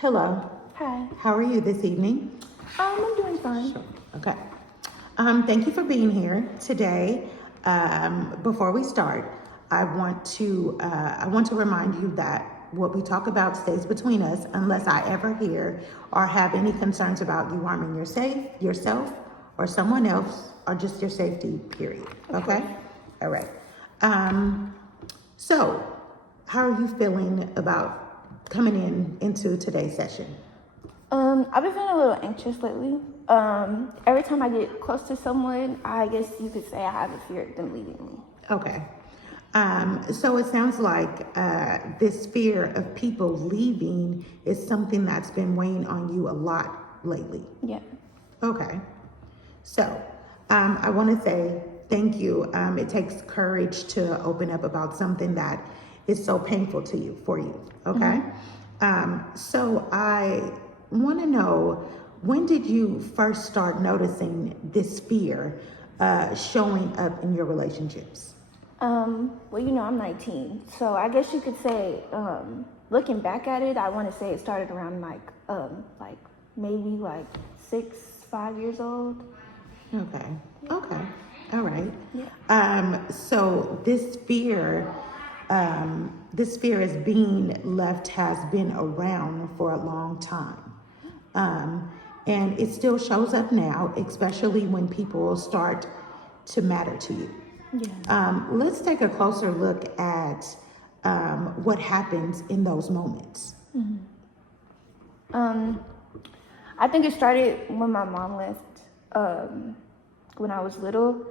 Hello. Hi. How are you this evening? I'm doing fine. Sure. Okay. Thank you for being here today. Before we start, I want to remind you that what we talk about stays between us unless I ever hear or have any concerns about you harming yourself, or someone else, or just your safety. Period. Okay. All right. So, how are you feeling about coming into today's session? I've been feeling a little anxious lately. Every time I get close to someone, I guess you could say I have a fear of them leaving me. Okay. So it sounds like this fear of people leaving is something that's been weighing on you a lot lately. Yeah. Okay. So I want to say thank you. It takes courage to open up about something that is so painful to you, for you. Okay. So I want to know, when did you first start noticing this fear showing up in your relationships? Well, I'm 19, so I guess you could say, looking back at it, I want to say it started around like maybe like 5 years old. Okay. Okay. All right. Yeah. So this fear as being left has been around for a long time. And it still shows up now, especially when people start to matter to you. Yeah. Let's take a closer look at what happens in those moments. Um, I think it started when my mom left, when I was little,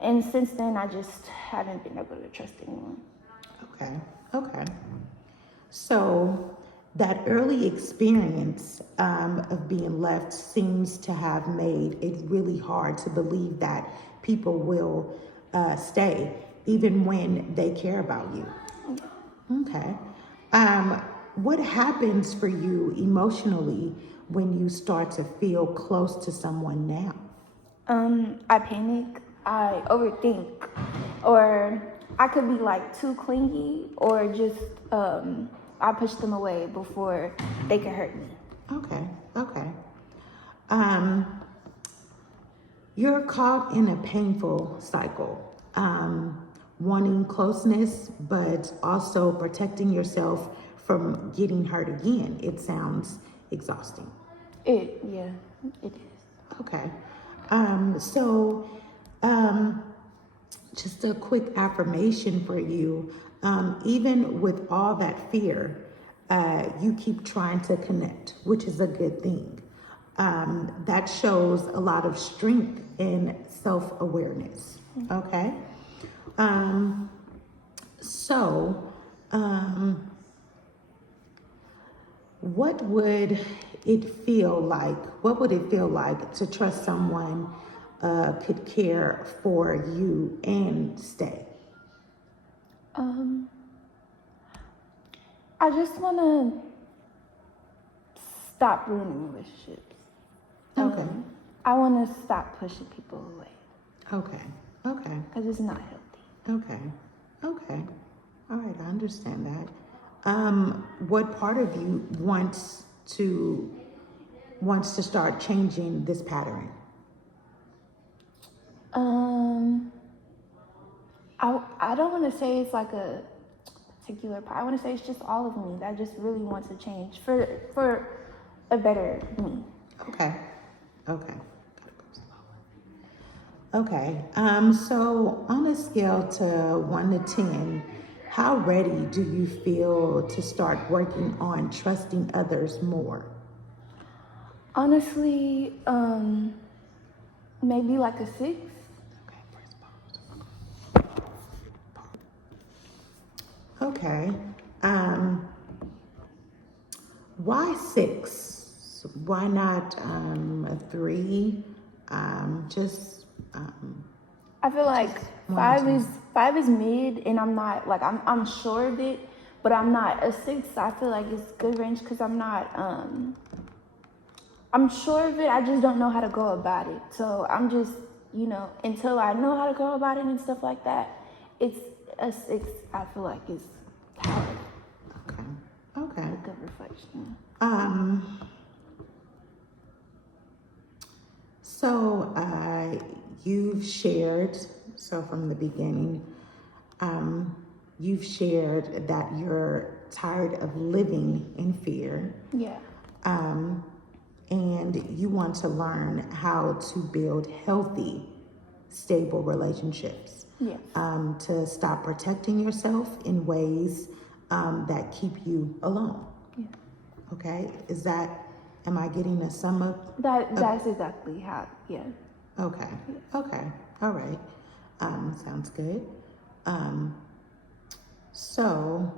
and since then I just haven't been able to trust anyone. Okay. Okay. So that early experience of being left seems to have made it really hard to believe that people will stay, even when they care about you. Okay. What happens for you emotionally when you start to feel close to someone now? I panic, I overthink, or I could be like too clingy, or just I push them away before they can hurt me. Okay. Okay. Um, You're caught in a painful cycle, wanting closeness, but also protecting yourself from getting hurt again. It sounds exhausting. Yeah, it is. Okay. So, um, just a quick affirmation for you. Even with all that fear, you keep trying to connect, which is a good thing. That shows a lot of strength and self awareness. Okay. Um, so, um, what would it feel like? What would it feel like to trust someone could care for you and stay? Um, I just want to stop ruining relationships. Okay. I want to stop pushing people away Okay. Okay. because it's not healthy. Okay. Okay. All right. I understand that. What part of you wants to start changing this pattern? I don't want to say it's like a particular part. I want to say it's just all of me that just really wants to change for a better me. Okay. Okay. Okay. So on a scale to 1 to 10, how ready do you feel to start working on trusting others more? Honestly, maybe like a 6. Okay. Um, why 6? Why not a 3? Just I feel like one five to is five is mid, and I'm not like I'm sure of it, but I'm not a 6. I feel like it's good range because I'm not I'm sure of it. I just don't know how to go about it. So I'm just until I know how to go about it and stuff like that, it's a 6. I feel like it's hard. okay. Okay. Good reflection. question. So you've shared, so from the beginning, you've shared that you're tired of living in fear, Yeah. and you want to learn how to build healthy, stable relationships, Yes. to stop protecting yourself in ways that keep you alone. Yeah. Okay, am I getting a sum up? That's exactly how. Yeah. Okay, okay, all right. Sounds good. So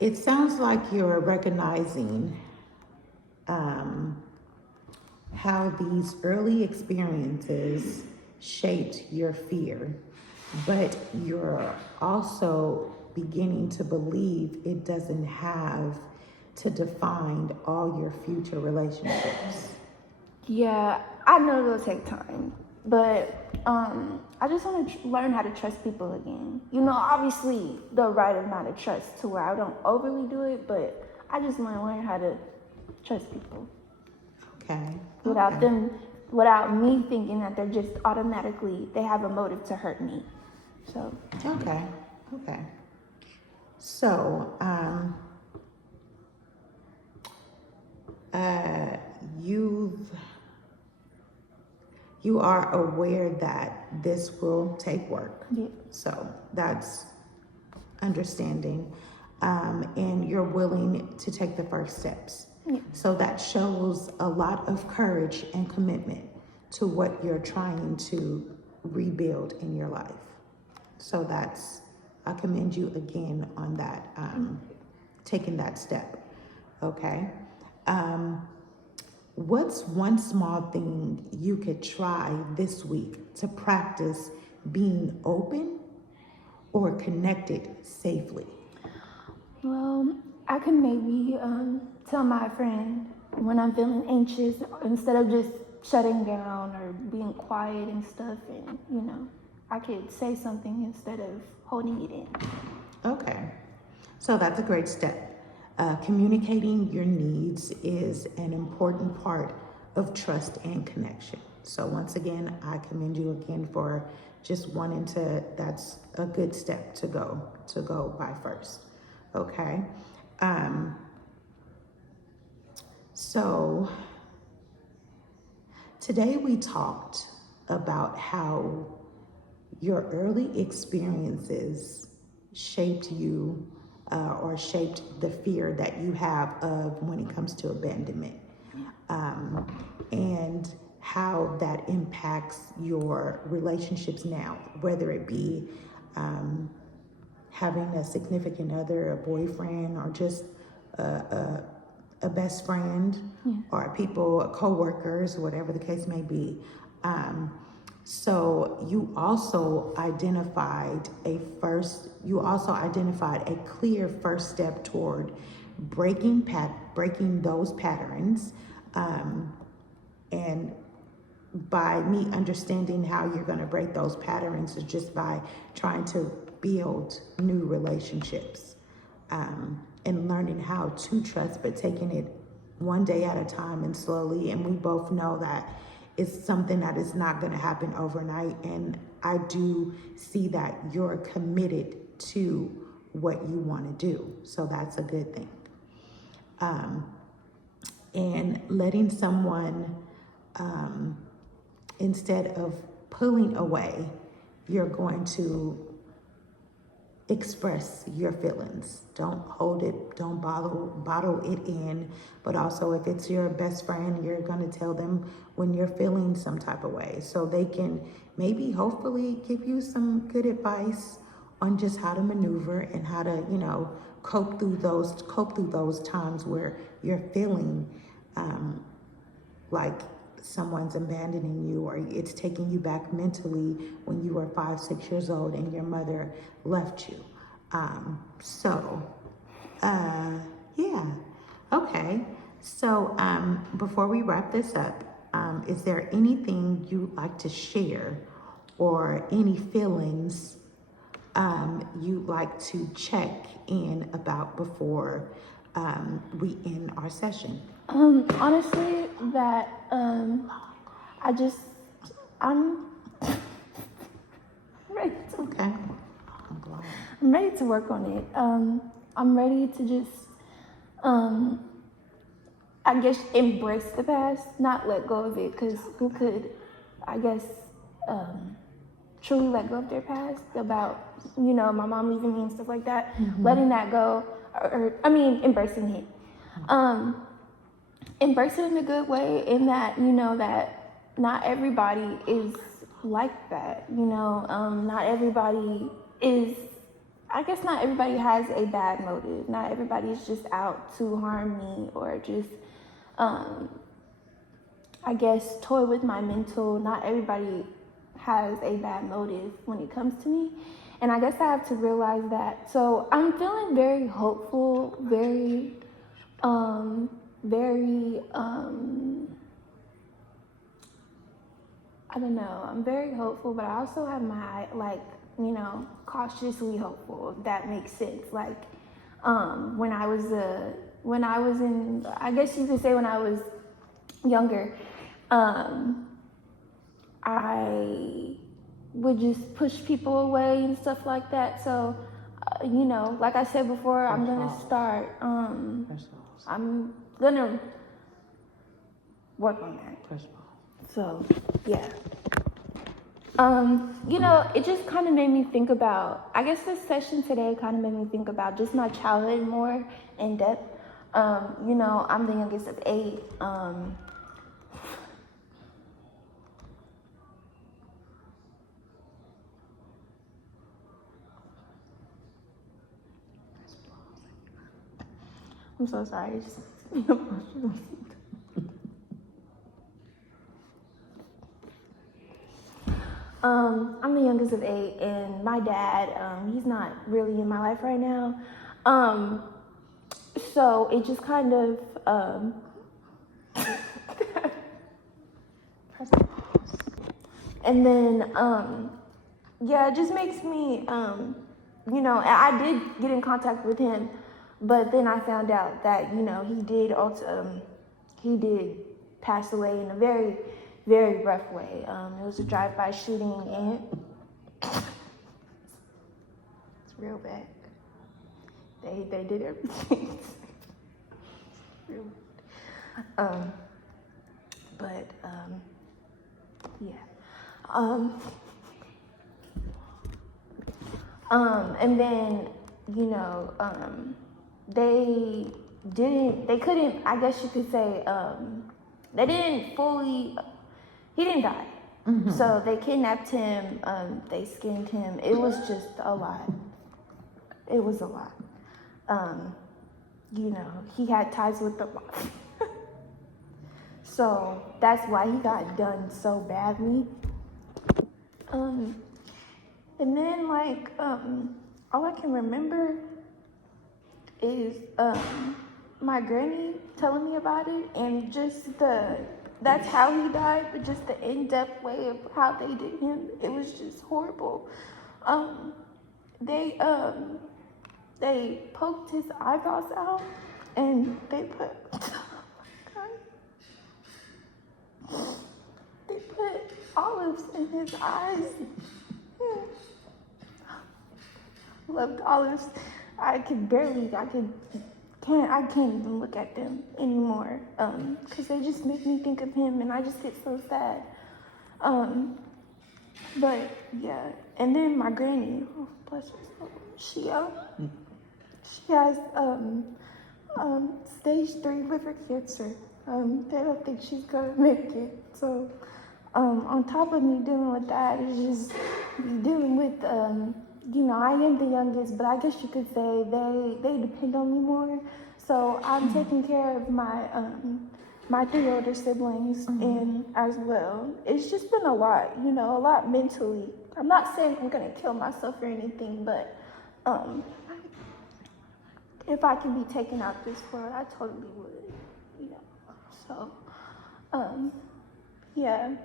it sounds like you're recognizing how these early experiences shaped your fear, but you're also beginning to believe it doesn't have to define all your future relationships. Yeah, I know it'll take time, but I just want to learn how to trust people again. You know, obviously the right amount of trust to where I don't overly do it, but I just want to learn how to trust people Okay. without Okay. them, without me thinking that they're just automatically they have a motive to hurt me. So Okay. Okay. So, you've you are aware that this will take work. yeah, So that's understanding. And you're willing to take the first steps. yeah, So that shows a lot of courage and commitment to what you're trying to rebuild in your life. So I commend you again on that, taking that step. Okay. What's one small thing you could try this week to practice being open or connected safely? well, I could maybe tell my friend when I'm feeling anxious instead of just shutting down or being quiet and stuff, and you know, I could say something instead of holding it in. Okay, so that's a great step. Communicating your needs is an important part of trust and connection. So once again, I commend you again for just wanting to, that's a good step to go by first. Okay. So today we talked about how your early experiences shaped you, or shaped the fear that you have of when it comes to abandonment, and how that impacts your relationships now, whether it be having a significant other, a boyfriend, or just a best friend, or people, co-workers, whatever the case may be. So you also identified a clear first step toward breaking those patterns, and by me understanding how you're going to break those patterns is just by trying to build new relationships, and learning how to trust, but taking it one day at a time and slowly. And we both know that it's something that is not going to happen overnight. And I do see that you're committed to what you want to do. So that's a good thing. And letting someone, instead of pulling away, you're going to express your feelings. Don't hold it, don't bottle it in. But also, if it's your best friend, you're going to tell them when you're feeling some type of way, so they can maybe hopefully give you some good advice on just how to maneuver and how to, cope through those times where you're feeling like someone's abandoning you, or it's taking you back mentally when you were 5, 6 years old and your mother left you. Yeah. Okay. So before we wrap this up, is there anything you'd like to share, or any feelings you'd like to check in about before we end our session? Honestly, that I'm ready to, Okay. I'm glad. I'm ready to work on it. I'm ready to just I guess embrace the past, not let go of it, because who could, I guess, truly let go of their past about, my mom leaving me and stuff like that, letting that go, embracing it. Embrace it in a good way, in that, that not everybody is like that, not everybody is, I guess not everybody has a bad motive. Not everybody is just out to harm me or just, I guess, toy with my mental. Not everybody has a bad motive when it comes to me. And I guess I have to realize that. So I'm feeling very hopeful, very, I don't know, I'm very hopeful, but I also have my, cautiously hopeful, if that makes sense. Like, when I was in, I guess you could say when I was younger, I would just push people away and stuff like that. So, like I said before, I'm gonna start, I'm gonna work on that. So, yeah. It just kind of made me think about, I guess this session today kind of made me think about just my childhood more in depth. I'm the youngest of 8. I'm so sorry. It's just emotional. I'm the youngest of 8, and my dad, he's not really in my life right now. So it just kind of, and then, it just makes me, I did get in contact with him, but then I found out that, he did pass away in a very, very rough way. It was a drive-by shooting, and it's real bad. They did everything. Real bad. And then, they couldn't, I guess you could say, they didn't fully, he didn't die. So they kidnapped him, they skinned him. It was just a lot. It was a lot. He had ties with the mafia. So that's why he got done so badly. And then, all I can remember is my granny telling me about it, and just that's how he died, but just the in-depth way of how they did him, it was just horrible. They poked his eyebrows out, and they put, they put olives in his eyes. Loved olives. I can't even look at them anymore, because they just make me think of him, and I just get so sad. But yeah, and then my granny, oh, bless her soul, she has stage 3 liver cancer. They don't think she's gonna make it. So on top of me dealing with that, is just me dealing with I am the youngest, but I guess you could say they depend on me more. So I'm taking care of my 3 older siblings, and as well. It's just been a lot, a lot mentally. I'm not saying I'm gonna kill myself or anything, but if I can be taken out this world, I totally would, So,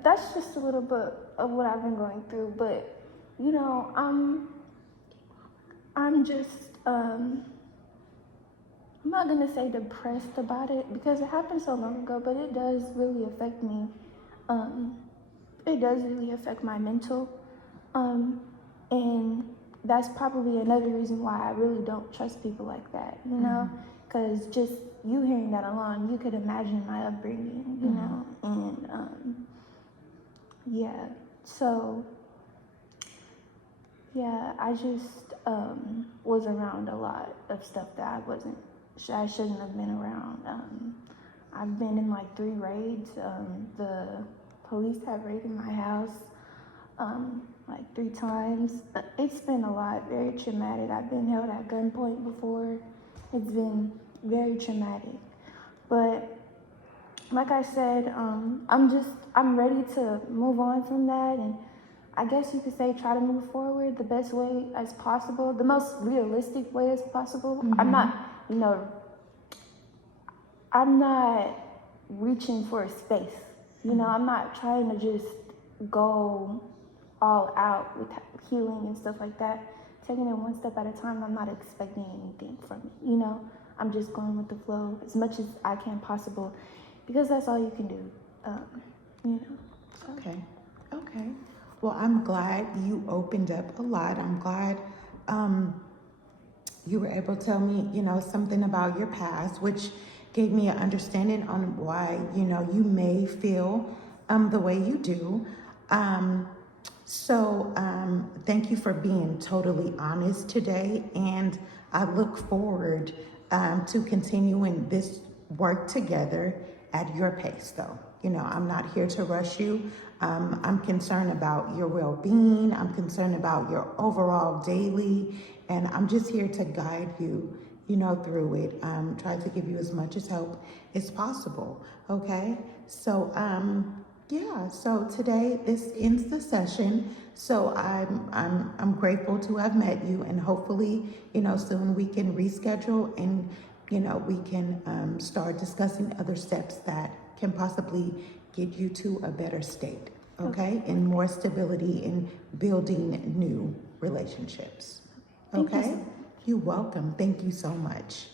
that's just a little bit of what I've been going through, but, I'm just, I'm not gonna say depressed about it because it happened so long ago, but it does really affect me. Um, it does really affect my mental. And that's probably another reason why I really don't trust people like that, you know? Because just you hearing that alone, you could imagine my upbringing, you know? And yeah, so yeah, I just was around a lot of stuff that I shouldn't have been around. I've been in like 3 raids. The police have raided my house like 3 times. It's been a lot, very traumatic. I've been held at gunpoint before. It's been very traumatic. But like I said, I'm ready to move on from that, and I guess you could say try to move forward the best way as possible, the most realistic way as possible. I'm not, you know, I'm not reaching for a space. You know, I'm not trying to just go all out with healing and stuff like that. Taking it one step at a time, I'm not expecting anything from it. You know, I'm just going with the flow as much as I can possible because that's all you can do. You know. So. Okay. Well, I'm glad you opened up a lot. I'm glad you were able to tell me, you know, something about your past, which gave me an understanding on why, you know, you may feel the way you do. Thank you for being totally honest today. And I look forward to continuing this work together at your pace, though. You know, I'm not here to rush you. I'm concerned about your well-being. I'm concerned about your overall daily, and I'm just here to guide you, you know, through it. Try to give you as much as help as possible. Okay. Yeah. So today this ends the session. So I'm grateful to have met you, and hopefully, you know, soon we can reschedule and, you know, we can start discussing other steps that can possibly get you to a better state, okay? And more stability in building new relationships, okay? You're welcome. Thank you so much.